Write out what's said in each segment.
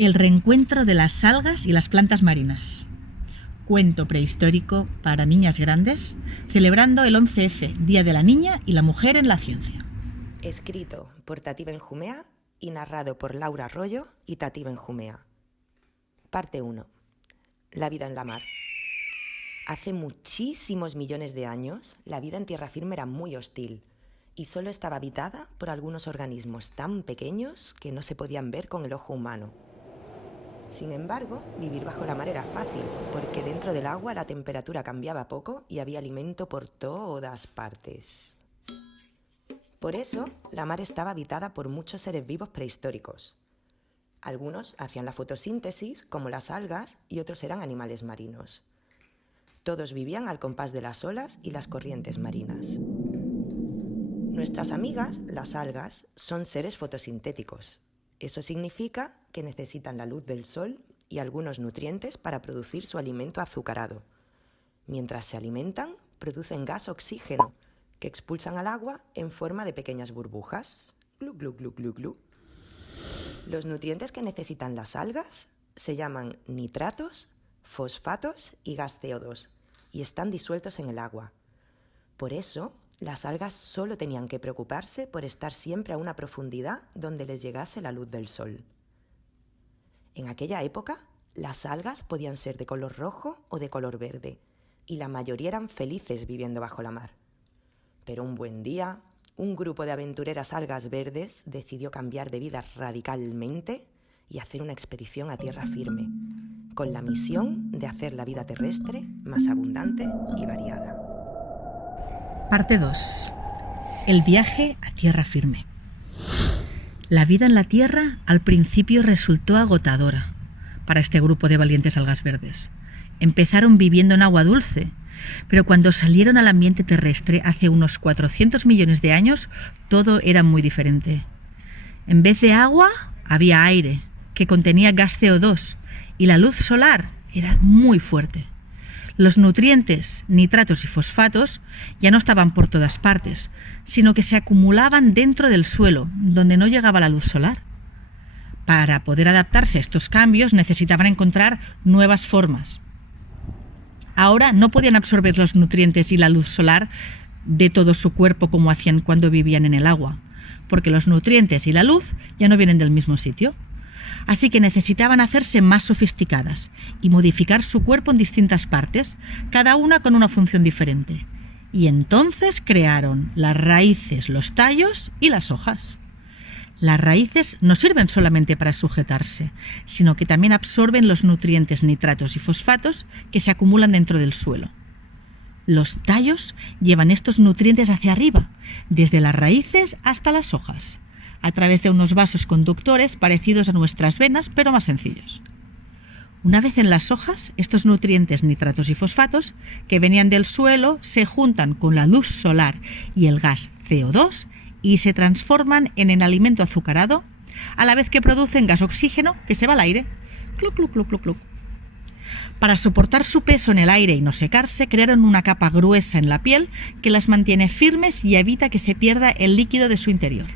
El reencuentro de las algas y las plantas marinas. Cuento prehistórico para niñas grandes, celebrando el 11F, Día de la Niña y la Mujer en la Ciencia. Escrito por Tati Benjumea y narrado por Laura Arroyo y Tati Benjumea. Parte 1. La vida en la mar. Hace muchísimos millones de años, la vida en tierra firme era muy hostil y solo estaba habitada por algunos organismos tan pequeños que no se podían ver con el ojo humano. Sin embargo, vivir bajo la mar era fácil, porque dentro del agua la temperatura cambiaba poco y había alimento por todas partes. Por eso, la mar estaba habitada por muchos seres vivos prehistóricos. Algunos hacían la fotosíntesis, como las algas, y otros eran animales marinos. Todos vivían al compás de las olas y las corrientes marinas. Nuestras amigas, las algas, son seres fotosintéticos. Eso significa que necesitan la luz del sol y algunos nutrientes para producir su alimento azucarado. Mientras se alimentan, producen gas oxígeno, que expulsan al agua en forma de pequeñas burbujas. Glu, glu, glu, glu, glu. Los nutrientes que necesitan las algas se llaman nitratos, fosfatos y gas CO2, y están disueltos en el agua. Por eso, las algas solo tenían que preocuparse por estar siempre a una profundidad donde les llegase la luz del sol. En aquella época, las algas podían ser de color rojo o de color verde, y la mayoría eran felices viviendo bajo la mar. Pero un buen día, un grupo de aventureras algas verdes decidió cambiar de vida radicalmente y hacer una expedición a tierra firme, con la misión de hacer la vida terrestre más abundante y variada. Parte 2. El viaje a tierra firme. La vida en la tierra al principio resultó agotadora para este grupo de valientes algas verdes. Empezaron viviendo en agua dulce, pero cuando salieron al ambiente terrestre hace unos 400 millones de años, todo era muy diferente. En vez de agua, había aire, que contenía gas CO2, y la luz solar era muy fuerte. Los nutrientes, nitratos y fosfatos ya no estaban por todas partes, sino que se acumulaban dentro del suelo, donde no llegaba la luz solar. Para poder adaptarse a estos cambios necesitaban encontrar nuevas formas. Ahora no podían absorber los nutrientes y la luz solar de todo su cuerpo como hacían cuando vivían en el agua, porque los nutrientes y la luz ya no vienen del mismo sitio. Así que necesitaban hacerse más sofisticadas y modificar su cuerpo en distintas partes, cada una con una función diferente. Y entonces crearon las raíces, los tallos y las hojas. Las raíces no sirven solamente para sujetarse, sino que también absorben los nutrientes, nitratos y fosfatos que se acumulan dentro del suelo. Los tallos llevan estos nutrientes hacia arriba, desde las raíces hasta las hojas, a través de unos vasos conductores parecidos a nuestras venas, pero más sencillos. Una vez en las hojas, estos nutrientes, nitratos y fosfatos que venían del suelo se juntan con la luz solar y el gas CO2 y se transforman en el alimento azucarado, a la vez que producen gas oxígeno que se va al aire. Cluc, cluc, cluc, cluc, cluc. Para soportar su peso en el aire y no secarse, crearon una capa gruesa en la piel que las mantiene firmes y evita que se pierda el líquido de su interior.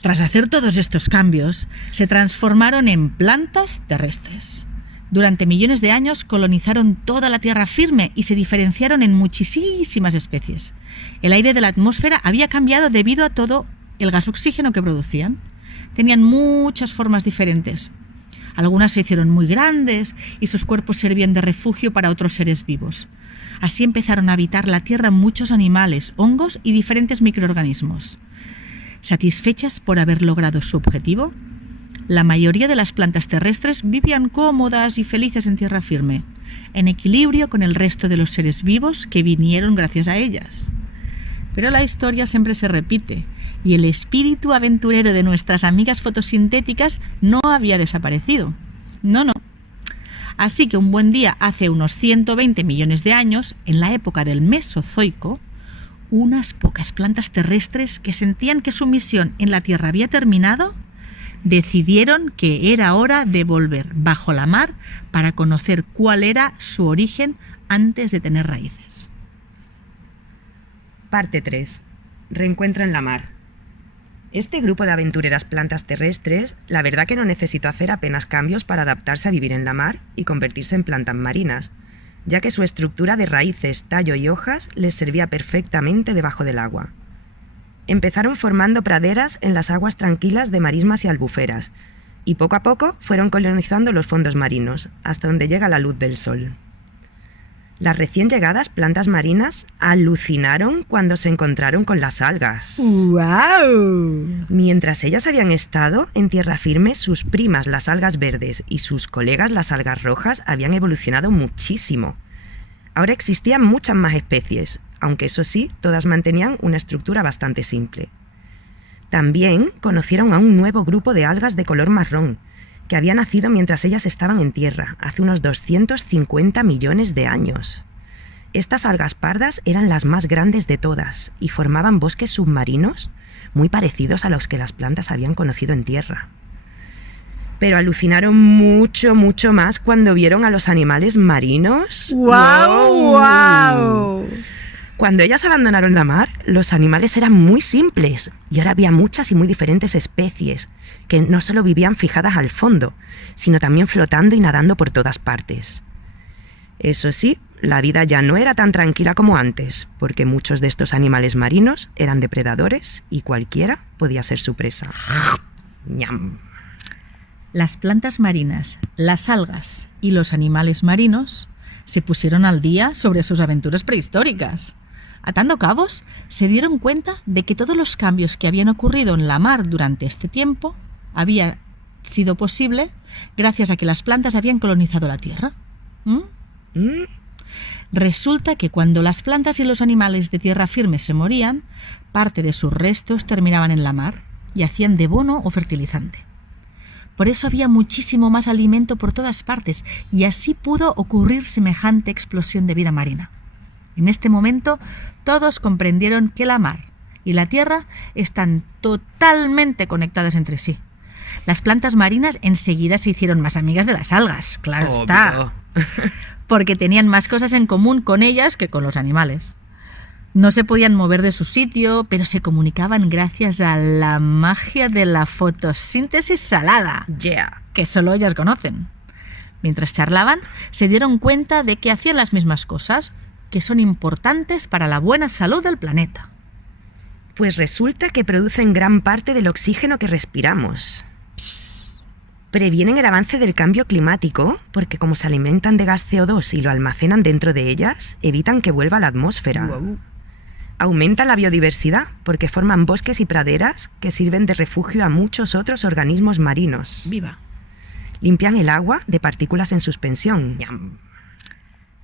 Tras hacer todos estos cambios, se transformaron en plantas terrestres. Durante millones de años colonizaron toda la tierra firme y se diferenciaron en muchísimas especies. El aire de la atmósfera había cambiado debido a todo el gas oxígeno que producían. Tenían muchas formas diferentes. Algunas se hicieron muy grandes y sus cuerpos servían de refugio para otros seres vivos. Así empezaron a habitar la tierra muchos animales, hongos y diferentes microorganismos. Satisfechas por haber logrado su objetivo, la mayoría de las plantas terrestres vivían cómodas y felices en tierra firme, en equilibrio con el resto de los seres vivos que vinieron gracias a ellas. Pero la historia siempre se repite, y el espíritu aventurero de nuestras amigas fotosintéticas no había desaparecido. No. Así que un buen día, hace unos 120 millones de años, en la época del Mesozoico, unas pocas plantas terrestres que sentían que su misión en la Tierra había terminado, decidieron que era hora de volver bajo la mar para conocer cuál era su origen antes de tener raíces. Parte 3. Reencuentro en la mar. Este grupo de aventureras plantas terrestres, la verdad que no necesitó hacer apenas cambios para adaptarse a vivir en la mar y convertirse en plantas marinas, ya que su estructura de raíces, tallo y hojas les servía perfectamente debajo del agua. Empezaron formando praderas en las aguas tranquilas de marismas y albuferas, y poco a poco fueron colonizando los fondos marinos, hasta donde llega la luz del sol. Las recién llegadas plantas marinas alucinaron cuando se encontraron con las algas. ¡Guau! Mientras ellas habían estado en tierra firme, sus primas, las algas verdes, y sus colegas, las algas rojas, habían evolucionado muchísimo. Ahora existían muchas más especies, aunque eso sí, todas mantenían una estructura bastante simple. También conocieron a un nuevo grupo de algas de color marrón, que había nacido mientras ellas estaban en tierra, hace unos 250 millones de años. Estas algas pardas eran las más grandes de todas y formaban bosques submarinos muy parecidos a los que las plantas habían conocido en tierra. Pero alucinaron mucho, mucho más cuando vieron a los animales marinos. ¡Guau! ¡Guau! Cuando ellas abandonaron la mar, los animales eran muy simples y ahora había muchas y muy diferentes especies que no solo vivían fijadas al fondo, sino también flotando y nadando por todas partes. Eso sí, la vida ya no era tan tranquila como antes, porque muchos de estos animales marinos eran depredadores y cualquiera podía ser su presa. ¡Ñam! Las plantas marinas, las algas y los animales marinos se pusieron al día sobre sus aventuras prehistóricas. Atando cabos, se dieron cuenta de que todos los cambios que habían ocurrido en la mar durante este tiempo había sido posible gracias a que las plantas habían colonizado la Tierra. Resulta que cuando las plantas y los animales de tierra firme se morían, parte de sus restos terminaban en la mar y hacían de bono o fertilizante. Por eso había muchísimo más alimento por todas partes y así pudo ocurrir semejante explosión de vida marina. En este momento, todos comprendieron que la mar y la tierra están totalmente conectadas entre sí. Las plantas marinas enseguida se hicieron más amigas de las algas, claro está, porque tenían más cosas en común con ellas que con los animales. No se podían mover de su sitio, pero se comunicaban gracias a la magia de la fotosíntesis salada, que solo ellas conocen. Mientras charlaban, se dieron cuenta de que hacían las mismas cosas, que son importantes para la buena salud del planeta. Pues resulta que producen gran parte del oxígeno que respiramos. Previenen el avance del cambio climático, porque como se alimentan de gas CO2 y lo almacenan dentro de ellas, evitan que vuelva a la atmósfera. Wow. Aumentan la biodiversidad, porque forman bosques y praderas que sirven de refugio a muchos otros organismos marinos. ¡Viva! Limpian el agua de partículas en suspensión. ¡Yam!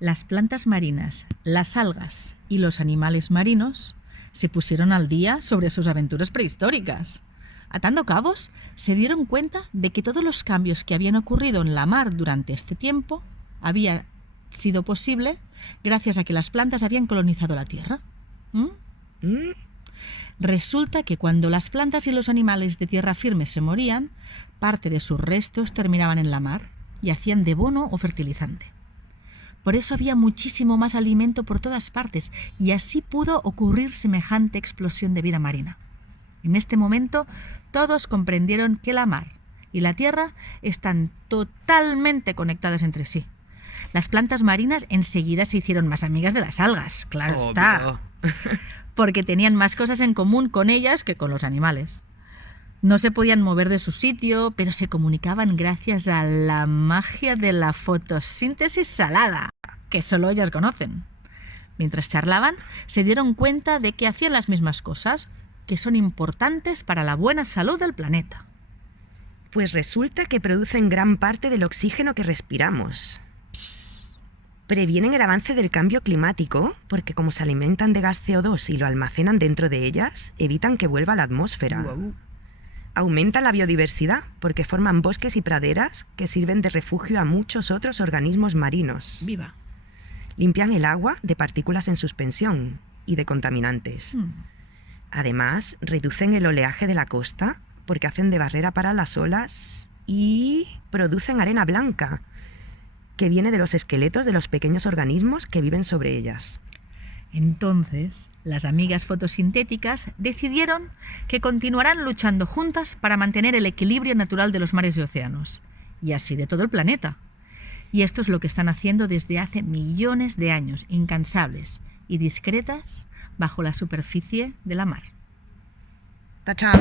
Las plantas marinas, las algas y los animales marinos se pusieron al día sobre sus aventuras prehistóricas. Atando cabos, se dieron cuenta de que todos los cambios que habían ocurrido en la mar durante este tiempo había sido posible gracias a que las plantas habían colonizado la Tierra. Resulta que cuando las plantas y los animales de tierra firme se morían, parte de sus restos terminaban en la mar y hacían de bono o fertilizante. Por eso había muchísimo más alimento por todas partes y así pudo ocurrir semejante explosión de vida marina. En este momento, todos comprendieron que la mar y la tierra están totalmente conectadas entre sí. Las plantas marinas enseguida se hicieron más amigas de las algas, claro está, porque tenían más cosas en común con ellas que con los animales. No se podían mover de su sitio, pero se comunicaban gracias a la magia de la fotosíntesis salada, que solo ellas conocen. Mientras charlaban, se dieron cuenta de que hacían las mismas cosas, que son importantes para la buena salud del planeta. Pues resulta que producen gran parte del oxígeno que respiramos. Previenen el avance del cambio climático, porque como se alimentan de gas CO2 y lo almacenan dentro de ellas, evitan que vuelva a la atmósfera. Aumentan la biodiversidad, porque forman bosques y praderas que sirven de refugio a muchos otros organismos marinos. ¡Viva! Limpian el agua de partículas en suspensión y de contaminantes. Además, reducen el oleaje de la costa, porque hacen de barrera para las olas y producen arena blanca, que viene de los esqueletos de los pequeños organismos que viven sobre ellas. Entonces, las amigas fotosintéticas decidieron que continuarán luchando juntas para mantener el equilibrio natural de los mares y océanos, y así de todo el planeta. Y esto es lo que están haciendo desde hace millones de años, incansables y discretas bajo la superficie de la mar. ¡Tachán!